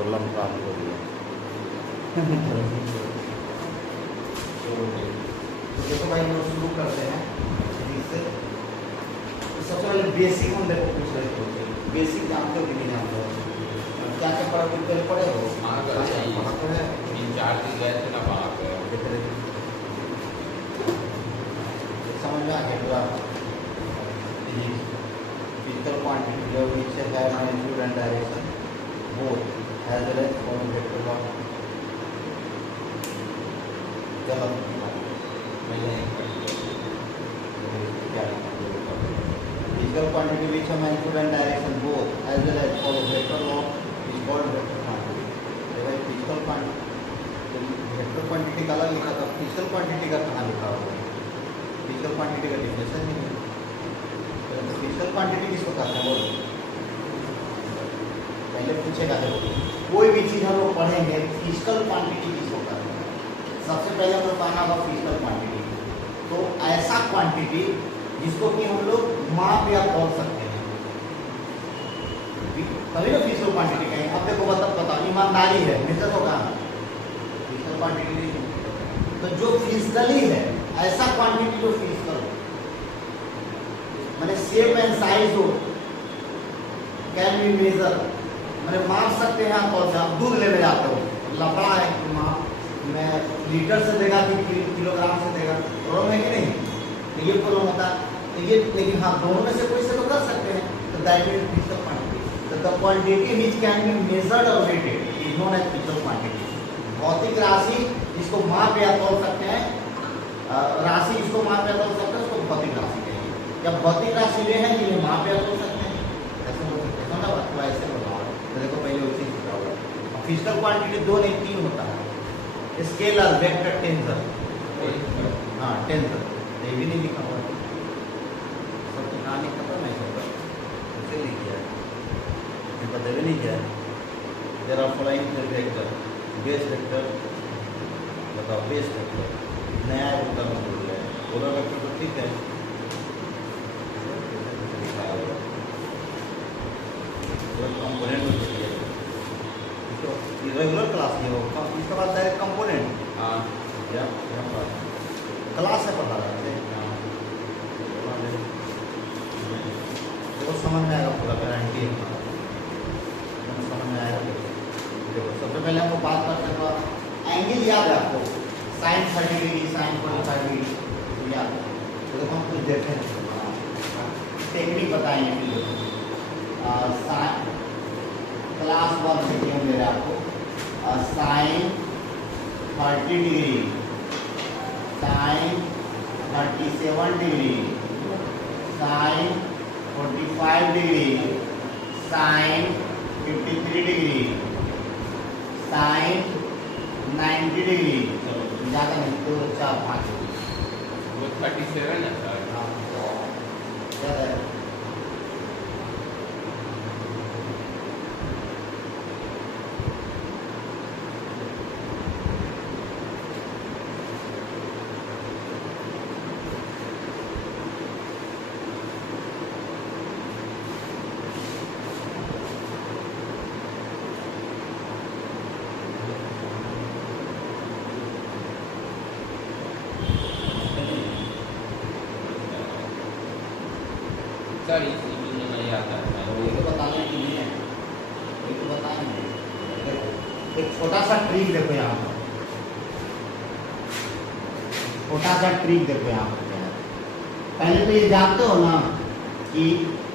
Column काम हो गया। तो देखो भाई हम लोग शुरू करते हैं इससे। तो सबसे पहले बेसिक हम देखो कुछ रहे बेसिक जानते हो कि नहीं जानते हो? क्या क्या पढ़ा कुछ पढ़े हो? वहाँ तो है 3-4 दिन गए थे ना वहाँ पे। समझ में आ गया पूरा फिजिकल क्वांटिटी जो विच है magnitude and direction both as well as for vector of गलत फिजिकल क्वांटिटी विच है magnitude and direction both as well as for vector of is called vector quantity. भाई फिजिकल क्वांटिटी का अलग लिखा था, physical quantity का कहाँ लिखा हुआ? फिजिकल क्वांटिटी का डिफिनेशन नहीं है। तो फिजिकल क्वांटिटी किसको कहते हैं बोलो? पहले पूछेगा देखो कोई भी चीज़ हम लोग पढ़ेंगे फिजिकल क्वांटिटी किसको कहते हैं? सबसे पहले हम लोग पढ़ना होगा फिजिकल क्वांटिटी। तो ऐसा क्वांटिटी जिसको कि हम लोग माप या तोल सकते हैं तभी ना फिजिकल क्वांटिटी कहेंगे। अब देखो बताओ ईमानदारी है मेजर होगा फिजिकल क्वांटिटी नहीं। तो जो फिजिकली है ऐसा क्वांटिटी जो फिजिकल हो मैंने शेप एंड साइज हो कैन बी मेजर मैंने माप सकते हैं। आप और आप दूध लेने जाते हो लफड़ा है माप मैं लीटर से देगा कि किलोग्राम से देगा प्रॉब्लम है कि नहीं? तो ये प्रॉब्लम होता है तो ये लेकिन हाँ दोनों में से कोई से तो कर सकते हैं। तो दैट इज फिजिकल क्वांटिटी। तो the quantity which can be measured और weighted is known as physical quantity. भौतिक राशि जिसको माप या तोल सकते हैं राशि जिसको माप या तोल सकते हैं उसको भौतिक राशि कहेंगे। जब भौतिक राशि वे हैं जिन्हें माप या तोल सकते हैं ऐसे बोल सकते हैं ना ऐसे बताओ। तो देखो पहले उसी लिखा हुआ फिजिकल क्वांटिटी 2 नहीं 3 होता है स्केलर वेक्टर टेंसर। हाँ टेंसर ये भी नहीं लिखा हुआ सब कहानी खत्म है सब उसे लिख दिया है पता भी नहीं किया। There are following vector base vector बताओ बेस वेक्टर नया वेक्टर में बोल रहे हैं पोलर वेक्टर तो ठीक है कंपोनेंट रेगुलर क्लास ये हो इसके बाद डायरेक्ट कंपोनेंट क्लास है पता रहे तो समझ में आएगा पूरा गारंटी है समझ में आएगा। देखो सबसे पहले हमको बात करते हैं तो एंगल याद है आपको साइन 30 डिग्री साइन 45 डिग्री याद है। तो देखो हम कुछ देखें टेक्निक बताएंगे फिर क्लास 1 देखिए हम दे रहे आपको sine 30 degree sine 37 degree sine 45 degree sine 53 degree sine 90 degree ज़्यादा नहीं 2 4 5 वो 37 है सर। ज़्यादा है सर इस में नहीं आता है। ये तो बताना ही नहीं है ये तो बताएंगे। देखो एक छोटा सा ट्रिक देखो यहाँ पर छोटा सा ट्रिक देखो यहाँ पर क्या है। पहले तो ये जानते हो ना कि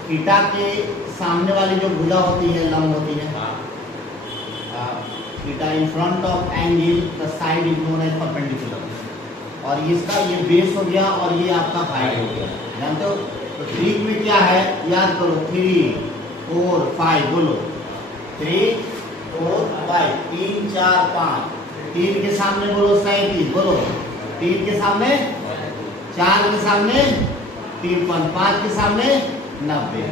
थीटा के सामने वाली जो भुजा होती है लंब होती है theta in front of angle the side is known as perpendicular और इसका ये बेस हो गया और ये आपका हाइट हो गया जानते हो। तो ट्रिक में क्या है याद करो 3 4 5 बोलो 3 4 5 3 4 5 3 के सामने बोलो 37 बोलो 3 के सामने 4 के सामने 3 5 के सामने 90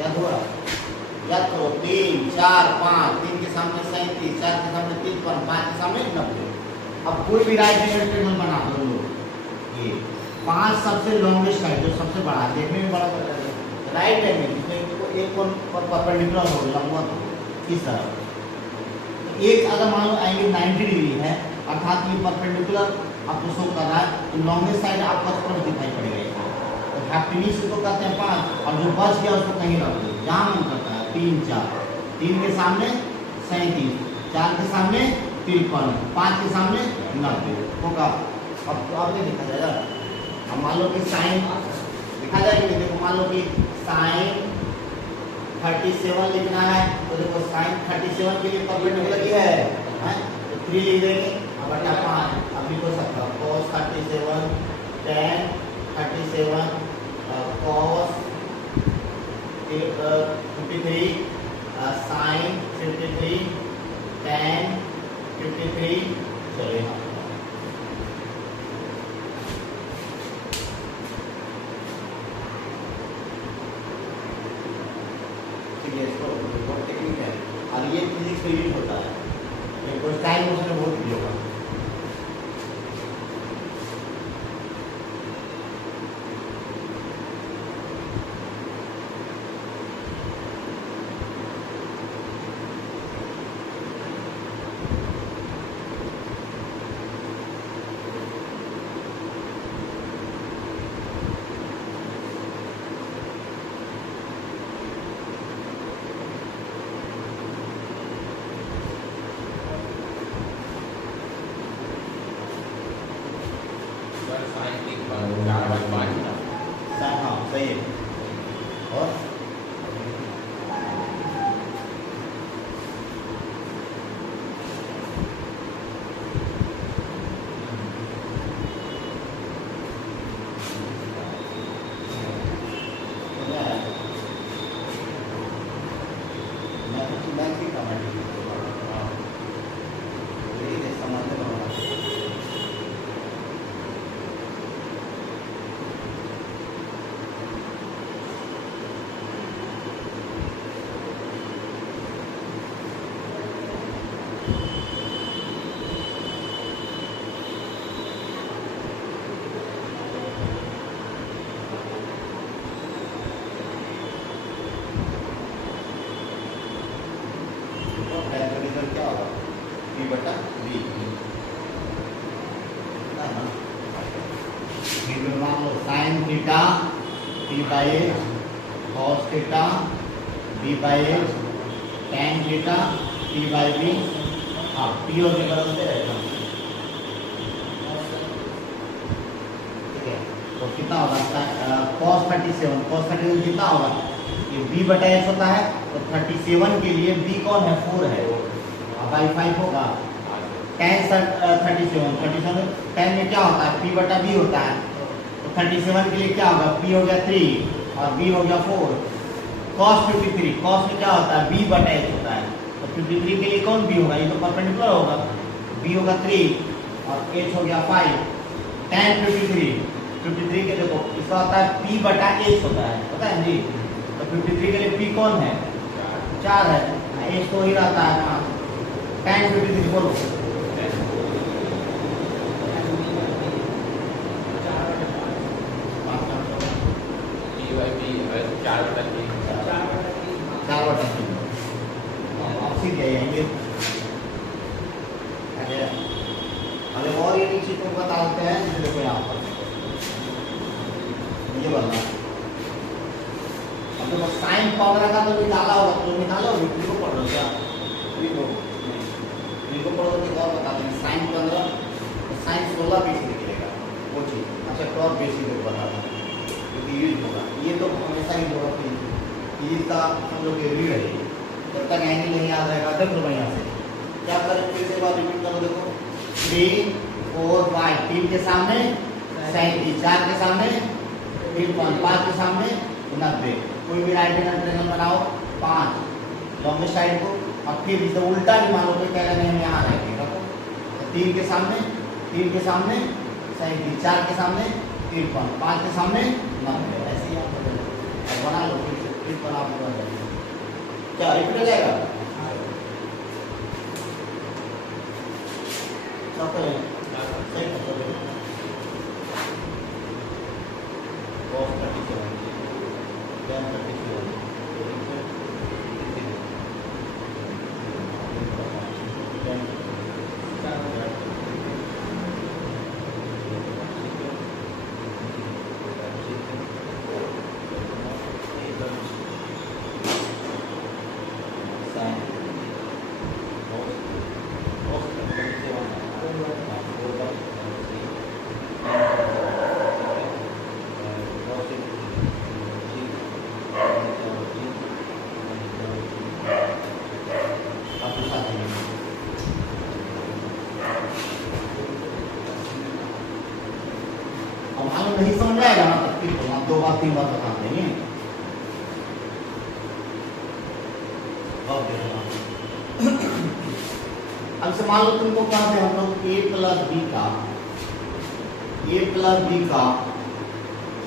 याद हुआ याद करो 3 4 5 3 के सामने 37 4 के सामने 3 5 के सामने 90। अब कोई भी राइट एंगल ट्रायंगल बना दो लोग ये 5 सबसे लॉन्गेस्ट है जो सबसे बड़ा देखने में बड़ा पड़ता है राइट एंगल जिसमें एक कोण पर परपेंडिकुलर हो लंबवत हो किस तरह एक अगर मान लो एंगल 90 डिग्री है अर्थात ये परपेंडिकुलर आपको शो कर रहा है तो लॉन्गेस्ट साइड आपका तरफ दिखाई पड़ेगा। तो हैप्पीनेस को कहते हैं 5 और जो बच गया उसको कहीं रख दो जहाँ मन करता है 3 4 3 के सामने 37 4 के सामने 53 5 के सामने 90 होगा। अब तो आपने देखा जाएगा। अब मान लो कि साइन लिखा जाएगा कि देखो मान लो कि साइन 37 लिखना है तो देखो साइन 37 के लिए परपेंडिकुलर ये है तो 3 लिख देंगे बटा 5 अब लिख सकता cos 37 tan 37 cos 53 sin 53 tan 53 चलिए टेक्निक है और ये फिजिक्स में यूज होता है कुछ टाइम उसमें बहुत यूज होगा। हाँ सही है और क्या होगा b बटा b मान लो sine theta p by H cos theta b by H tan theta p by b हाँ p और b बदलते रहेगा। ठीक है तो कितना होगा cos 37 कितना होगा ये b बटा एच होता है तो 37 के लिए b कौन है 4 है बाई 5 होगा tan 37 tan में क्या होता है p बटा b होता है तो 37 के लिए क्या होगा p हो गया 3 और b हो गया 4 cos 53 cos में क्या होता है b बटा h होता है तो 53 के लिए कौन b होगा ये तो परपेंडिकुलर होगा b होगा 3 और h हो गया 5 tan 53 के देखो इसका होता है p बटा h होता है पता है जी तो 53 के लिए p कौन है 4 है h तो ही रहता है ना tan 53 बोलो और ये चीज को बता देते हैं जैसे देखो यहाँ पर ये बनना अब देखो साइन पावर का तो निकाला होगा तो निकालो को पढ़ लो क्या को पढ़ो तो और बता देंगे साइन 15 तो साइन 16 बेसिक निकलेगा वो चीज़ अच्छा तो और बेसिक को बता दें क्योंकि यूज होगा ये तो हमेशा ही होगा कि इसका हम लोग रीड है जब तक एंगल नहीं याद रहेगा देख लो यहाँ से क्या करें फिर से बार रिपीट करो देखो 3 4 5 3 के सामने 37 4 के सामने 3.5 के सामने 90 कोई भी राइट हैंड ट्रायंगल बनाओ 5 लॉन्गेस्ट साइड को और फिर इसे उल्टा भी मानो तो क्या करना है यहाँ रहेंगे रखो तो 3 के सामने 37 4 के सामने 3.5 के सामने 90 ऐसे ही आप बना लो फिर बना क्या रिपीट हो जाएगा नहीं समझ में आएगा ना तब ठीक होगा, 2 बार 3 बार बता देंगे। अब से मान लो तुमको कहते हैं हम लोग a प्लस बी का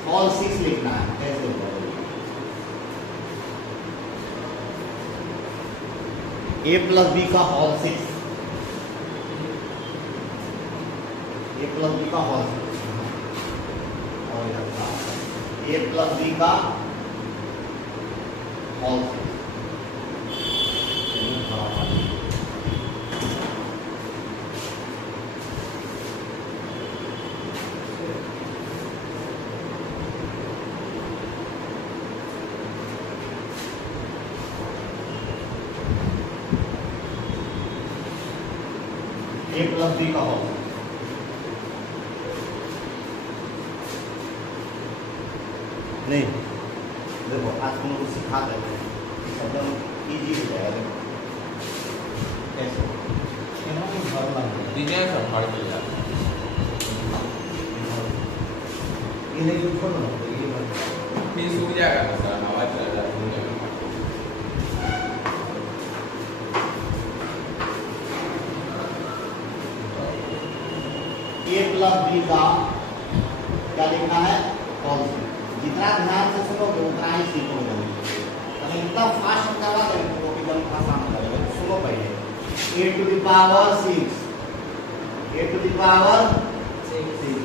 होल 6 लिखना है, कैसे होगा? a प्लस बी का होल 6, a प्लस बी का होल 6 और इधर a प्लस बी का होल 6। a प्लस बी का होल, नहीं देखो आज तुम लोग को सिखा देते हैं, एकदम इजी हो जाएगा। देखो कैसे डिजाइन सब फाड़ के जाता है। ये नहीं जो छोड़ो ना, ये फिर सूख जाएगा ना सर, हवा चल जाए a प्लस बी का क्या लिखना है? होल 6। जितना ध्यान से सुनोगे उतना ही सीखोगे। अगर एकदम फास्ट करवा देंगे तो भी एकदम आसान हो जाएगा। तो सुनो पहले a टू द पावर 6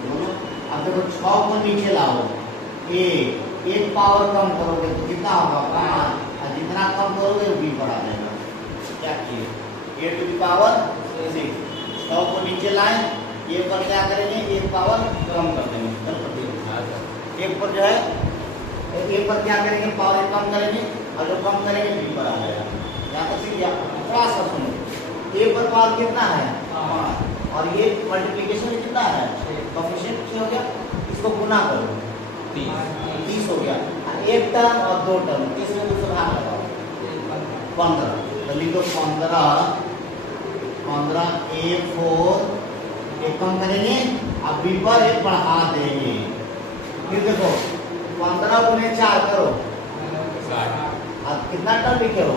बोलो। अब देखो 6 को नीचे लाओ, एक पावर कम करोगे तो कितना होगा? 5। और जितना कम करोगे वो b बढ़ा जाएगा। क्या किए? a टू द पावर 6, 6 को नीचे लाए, ये पर क्या करेंगे? एक पावर कम कर देंगे। एक पर जो है एक पर क्या करेंगे? पावर कम करेंगे, और जो कम करेंगे बी पर आ जाएगा। यहाँ तक सीख गया? थोड़ा सा सुनो, ए पर पावर कितना है? 5, और ये मल्टीप्लिकेशन में कितना है? कोएफिशिएंट हो गया, इसको गुना करो 30 हो गया। एक टर्म और 2 टर्म, इसमें दूसरा भाग लगाओ 15। तो लिखो 15 a4, एक कम करेंगे अब बी पर एक बढ़ा देंगे। फिर देखो 15 गुने 4 करो, अब कितना टर्म लिखे हो?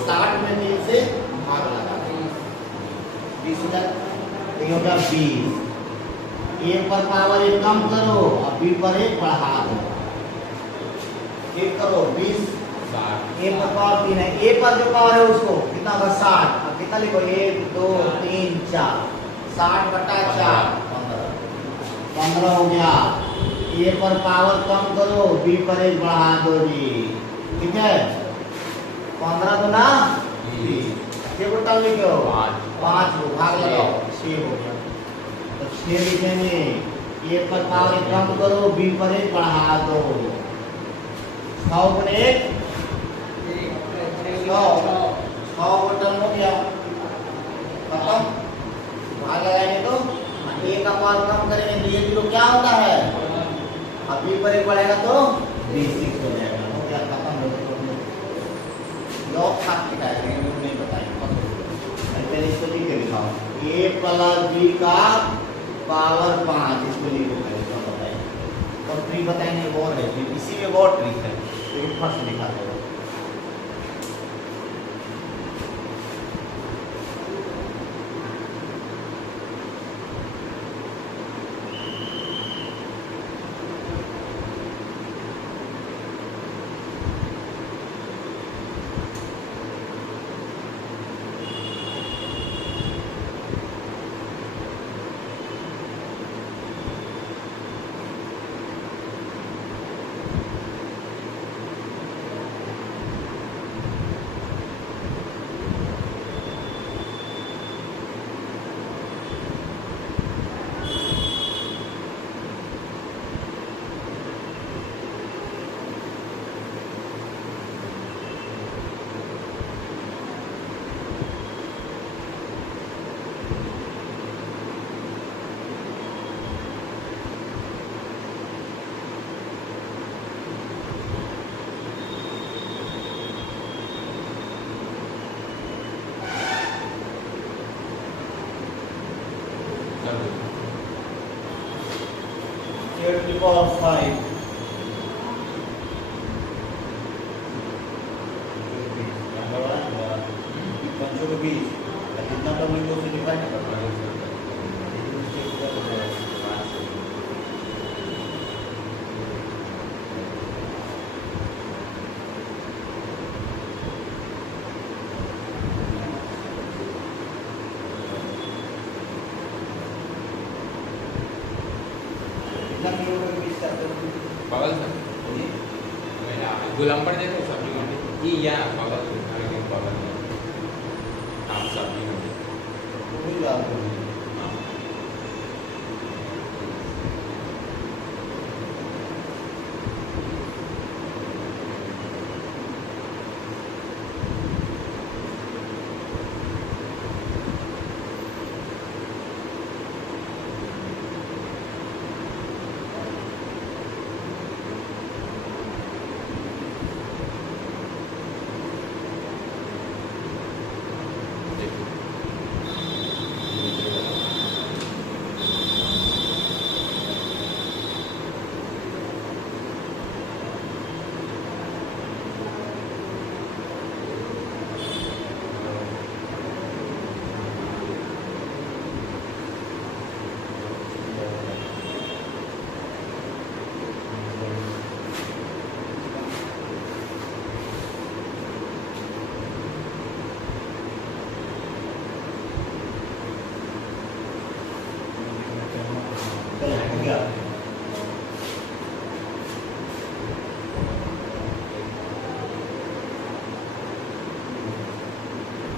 60 में 3 से भाग लगा 20 हो जाए, तो ये होगा 20। ए पर पावर एक कम करो और बी पर एक बढ़ा दो, एक करो 20। ए पर पावर 3 है, ए पर जो पावर है उसको कितना होगा? 60। अब कितना लिखो? 1 2 3 4, 60 बटा 4 15 हो गया। ए पर पावर कम करो, बी पर एक बढ़ा दो जी, ठीक है? 15 गुना 20, 6 को टर्म लिखे हो? 5 को भाग लगाओ 6 हो गया। तो 6 लिखेंगे, ए पर पावर कम करो, बी पर एक बढ़ा दो। 6 गुने 1 6 को टर्म हो गया, खत्म। भाग लगाएंगे तो ए का पावर कम करेंगे तो ये 0 क्या होता है? अब बी पर एक बढ़ेगा तो b6 हो जाएगा। हो गया, खत्म हो गया। लॉग खाट के टाइम नहीं बताएंगे, पहले इसको लिख के दिखाओ। a प्लस बी का पावर 5, इसको लिखो पहले, इसको बताइए। और ट्रिक बताएंगे वो है, इसी में वो ट्रिक है, लेकिन फर्स्ट दिखा दो। टू द पावर 5 पंचों के बीच कितना टर्म लिखो उसे डिवाइड कर कितना किलोमीटर के बीच का बगल से मेरा गुलामपुर जैसे सब्जी मंडी ये यहाँ बगल बगल में हाँ सब्जी मंडी वही बात है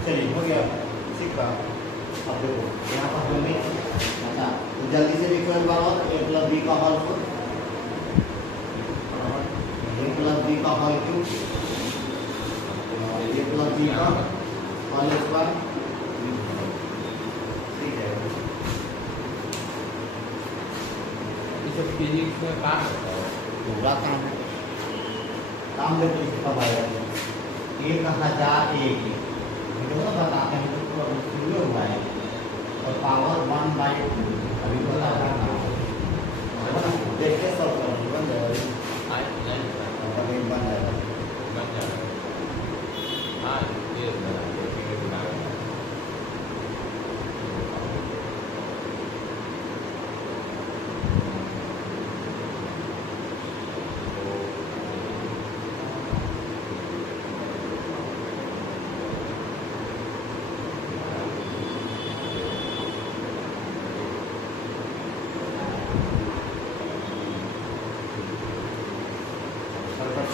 चलिए हो गया सीख रहा अब देखो यहाँ पर हमें अच्छा तो जल्दी से लिखो एक बार और a प्लस बी का whole cube a plus B का whole cube a plus B का होल स्क्वायर ठीक है इसे फिजिक्स में काम होता है पूरा काम देखो इसका भाई 1001 तो बताते हैं तो शुरू हुआ है और पावर 1/2 अभी बता रहा हूँ देख के सब कर बन जाएगा अभी बन जाएगा हाँ ये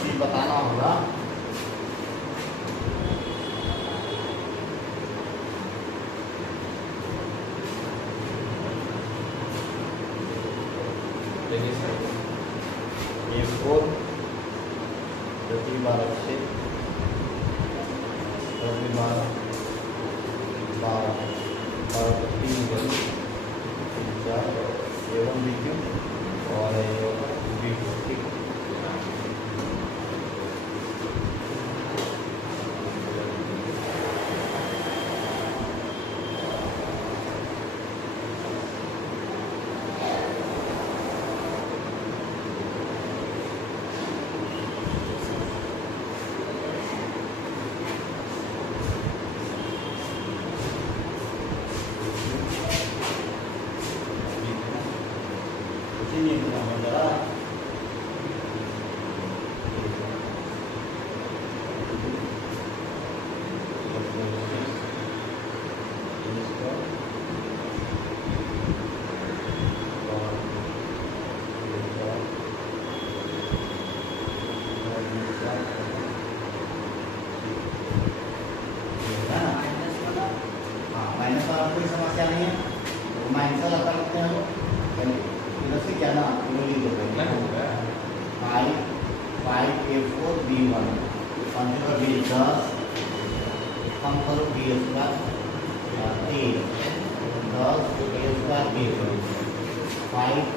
चीज बताना होगा ये 4 प्रति 12 से प्रति 12 3 बन 4 एवं बीक्यू और बीक्यू ठीक ini yang adalah माइनस वाला कोई समस्या नहीं है तो माइनस वाला कर सकते हैं इधर से क्या ना बोली दो फाइव फाइव A4 B1 पंचों B 10 कम करो B square 8 10 A square B1 5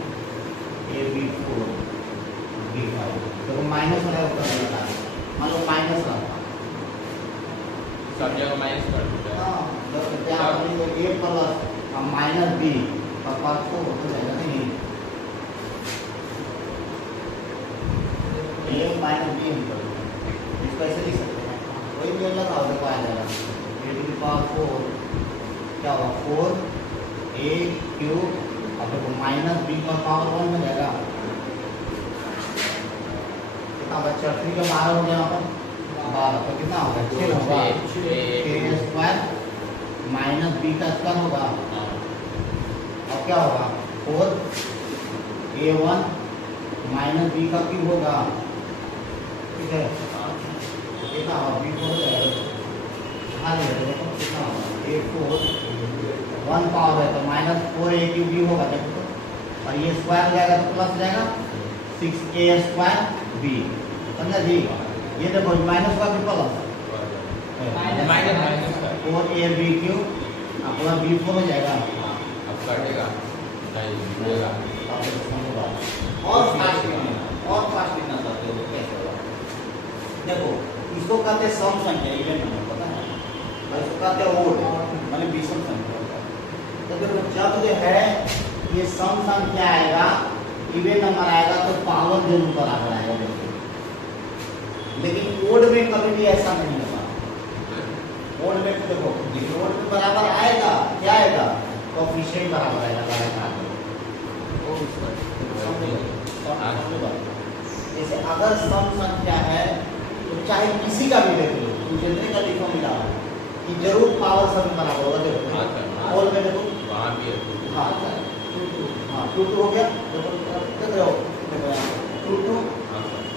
AB4 B5 तो माइनस वाला उत्तर मिलता है मान लो माइनस वाला सब जगह माइनस कर देते हैं तो क्या तो A प्लस माइनस B का पार्ट को हो जाएगा नहीं माइनस बी हम कर दूंगा, इसको ऐसे लिख सकते हैं, वही नियम लगा हो देखो आ जाएगा ए टू द पावर 4 क्या होगा 4 ए क्यूब, अब देखो माइनस बी का पावर 1 में जाएगा, कितना बच्चा 3 का 12 हो गया यहाँ पर 12, तो कितना होगा 6 होगा, ए स्क्वायर माइनस बी का स्क्वायर होगा, अब क्या होगा 4 a1 माइनस बी का क्यूब होगा, ठीक है, कितना होगा बी 4 हो जाएगा, हाँ देखो कितना होगा a4 1 पावर है तो माइनस 4 a क्यूब बी होगा, देखो तो, और ये स्क्वायर हो जाएगा तो प्लस जाएगा 6a स्क्वायर बी, समझा जी, ये देखो माइनस का भी plus minus 4a b cube अपना बी 4 हो जाएगा, अब कटेगा और फास्ट लिखना चाहते हो तो कैसे होगा, देखो इसको कहते हैं सम संख्या, इवन नंबर पता है, और इसको कहते हैं ओड माने विषम संख्या होता है, तो देखो जब जो है ये सम संख्या आएगा इवन नंबर आएगा तो पावर जरूर बराबर आएगा, देखो लेकिन ओड में कभी भी ऐसा नहीं होगा, ओड में तो देखो ओड में बराबर आएगा, क्या आएगा कोएफिशिएंट बराबर आएगा, जैसे अगर सम संख्या है तो चाहे किसी का भी देख लो, जितने का लिखो मिला कि जरूर पावर सभी बराबर होगा, देखो और में देखो वहाँ भी हाँ हाँ 2 हो गया, देख रहे हो देखो यहाँ 2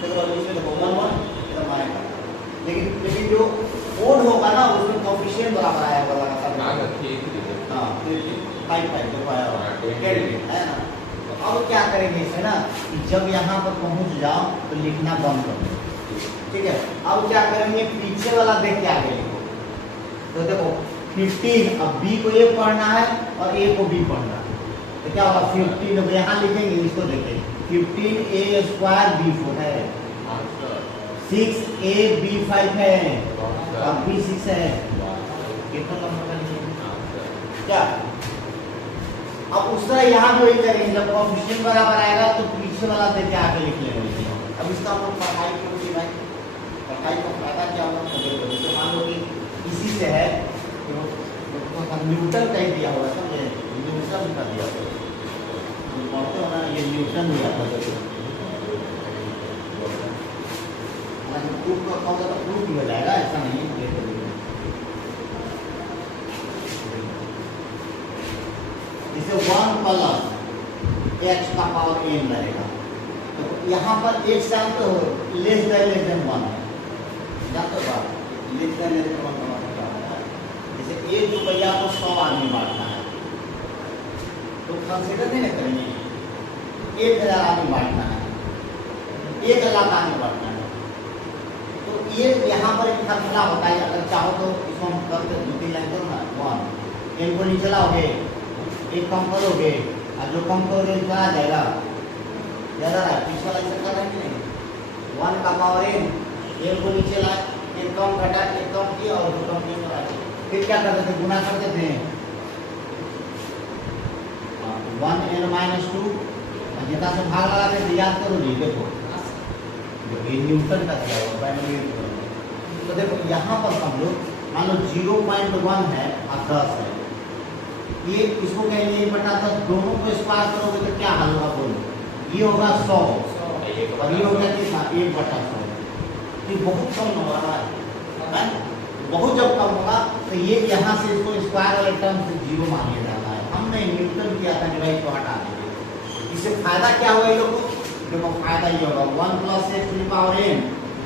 देख रहे हो, इसमें देखो 1 1 एकदम आएगा, लेकिन जो ओड होगा ना उसमें कोएफिशिएंट बराबर आएगा लगातार, हाँ 5 देखो आया होगा है ना, अब क्या करेंगे इसे ना कि जब यहाँ पर पहुँच जाओ तो लिखना बंद कर दो, ठीक है, अब क्या करेंगे पीछे वाला देख के आगे लिखो, तो देखो 15 अब बी को ए पढ़ना है और ए को बी पढ़ना है, तो क्या होगा 15 अब यहाँ लिखेंगे, इसको देखें 15a स्क्वायर बी 4 है, 6a बी 5 है और बी 6 है, कितना नंबर का लिखेंगे क्या, अब उस तरह यहाँ भी वही करेंगे, जब कोएफिशिएंट बराबर आएगा तो पीछे वाला देख के आगे लिख लेंगे, अब इसका हम लोग पढ़ाई क्यों की भाई, पढ़ाई का फायदा क्या होगा, जैसे मान लो कि इसी से है तो न्यूटन का ही दिया होगा, समझे न्यूटन का दिया होगा, पढ़ते हो ना ये न्यूटन दिया था, प्रूफ का होगा तो प्रूफ भी हो जाएगा, ऐसा नहीं है, इसे 1 प्लस x का पावर n रहेगा, तो यहाँ पर x जानते हो लेस देन 1 है, जानते हो बात लेस देन 1 का मतलब क्या होता है, जैसे 1 रुपया को 100 आदमी बांटना है तो कंसीडर नहीं करेंगे 1000 आदमी बांटना है, 1 लाख आदमी बांटना है, तो ये यहाँ पर एक फॉर्मूला होता है, अगर चाहो तो इसको हम करते 2-3 लाइन करो ना, 1 n को नीचे लाओगे, एक कम करोगे और जो कम करोगे क्या आ जाएगा ज़्यादा है, पीछे वाला ऐसा कर रहे हैं कि नहीं, 1 का पावर n को नीचे लाए, एक कम घटा एक कम किया और 2 कम किया, फिर क्या करते थे गुना करते थे 1n-2 जितना से भाग लगाते थे, याद करो जी, देखो ये न्यूटन का दिया हुआ है, तो देखो यहाँ पर हम लोग मान लो 0.1 है और 10 है, ये इसको कहेंगे बटा 10, दोनों को स्क्वायर करोगे तो क्या हल होगा बोलो, ये होगा 100 और ये होगा कितना 1/100, ये बहुत कम होगा है, बहुत जब कम होगा तो ये यहाँ से इसको स्क्वायर वाले टर्म से 0 मान लिया जाता है, हमने न्यूटन किया था कि भाई इसको हटा देंगे, इससे फायदा क्या होगा ये लोग को, देखो फायदा ये होगा 1 plus x to the power n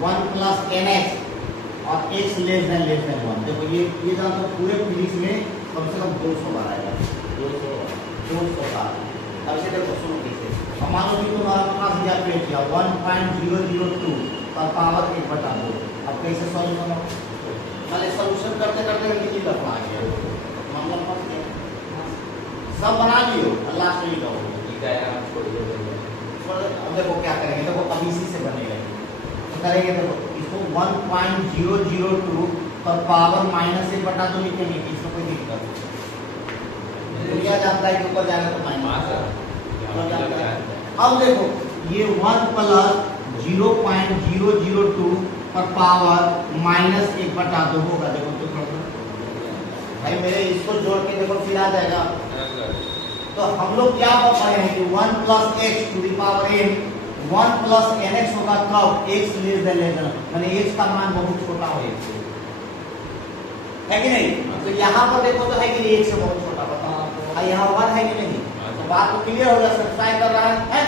1 plus nx और x लेस देन 1, देखो ये जानते हो पूरे फिजिक्स में कम से कम 200 बार आएगा, 200 बार, अब से देखो सुनो कैसे, अब मान लो कि तुम्हारा 5000 पे किया 1.002 पर पावर 1/2, अब कैसे सॉल्व करो, पहले सॉल्यूशन करते करते कितनी तक आ गया, मामला फंस गया, सब बना लियो और लास्ट में लिखो, अब देखो क्या करेंगे, देखो अब इसी से बनेगा, तो करेंगे देखो इसको 1.002 पर पावर -1/2 लिखेंगे, इसमें कोई दिक्कत नहीं, जाता है कि ऊपर जाएगा तो माइनस, अब देखो ये 1 प्लस 0.002 पर पावर -1/2 होगा। देखो तो थोड़ा सा भाई मेरे इसको जोड़ के देखो फिर आ जाएगा। तो हम लोग क्या पढ़े हैं कि 1 + x to the power n 1 + nx होगा कब x <, माने x का मान बहुत छोटा हो x से, है कि नहीं? तो यहाँ पर देखो तो है कि नहीं, x से बहुत छोटा बताओ, यहाँ 1 है कि नहीं? तो बात तो क्लियर हो गया, सब्सक्राइब कर रहा है?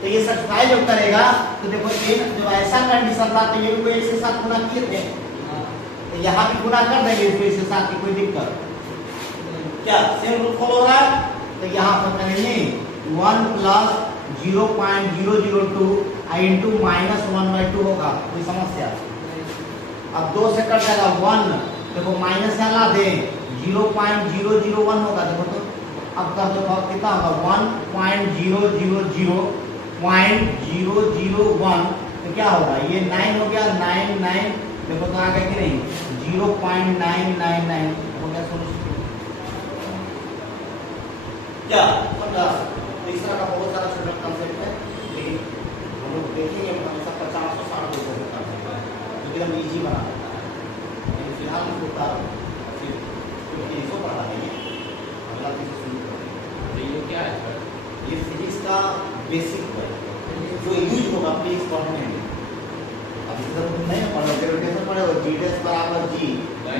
तो ये सब्सक्राइब जब करेगा तो देखो जब ऐसा कंडीशन था तो ये भी x के साथ गुना किए थे, तो यहाँ भी गुना कर देंगे इसके साथ की कोई दिक्कत क्या? सेम रूल फॉलो हो रहा है। तो यहाँ पर करेंगे 1 + 0.002 इंटू -1/2 होगा, कोई समस्या? अब 2 से कट जाएगा 1, देखो माइनस यहाँ ला दे 0.001 होगा। देखो तो अब कर दो कितना होगा 1.001, तो क्या होगा ये 9 हो गया, 9 देखो तो आ गया कि नहीं 0.999 हो गया सोल्यूशन। क्या समझा? तो इस तरह का बहुत सारा स्टूडेंट कंसेप्ट है, लेकिन हम लोग देखेंगे हमेशा 50-60 लोगों को कंसेप्ट है जो एकदम इजी बना देता है। लेकिन फिलहाल इसको उतारो, फिर इसको पढ़ा देंगे, अगला चीज शुरू करेंगे। ये क्या है सर? ये फिजिक्स का बेसिक है जो यूज होगा प्लीज पढ़ने में। अब इस तरह तुम नहीं पढ़ो, ग्रेविटेशन पढ़ोगे g = g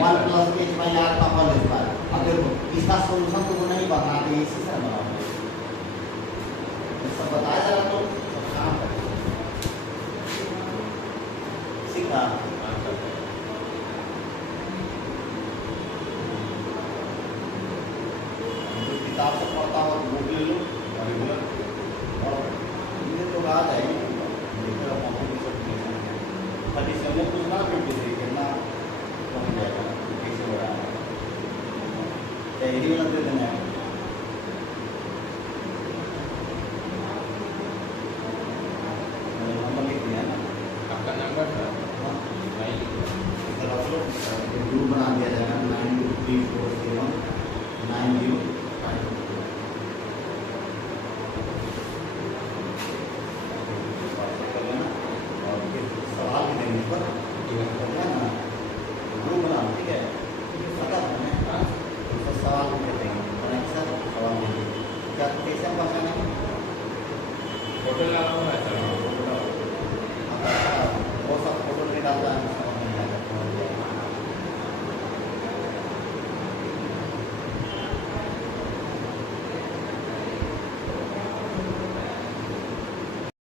1 + h/r का होल स्क्वायर। अब देखो इसका सॉल्यूशन तो नहीं बताते, इसी से बनाओगे, सब बताया जरा तो सब काम करें, सीखा? किताब से पढ़ता हो बुक ले लो और रेगुलर और ये तो आ जाएगी देखिएगा कॉम्पिटिशन खाली समय कुछ ना फिर कितना कम जाएगा कैसे हो रहा है तैयारी वाला दे देना है। नंबर लिख दिया ना आपका नंबर था? ग्रुप बना दिया जाएगा 92347905 और फिर सवाल भी देने पर ना ग्रुप बना, ठीक है? तो सवाल भी देंगे, सवाल देंगे क्या कैसे पहचानेंगे? होटल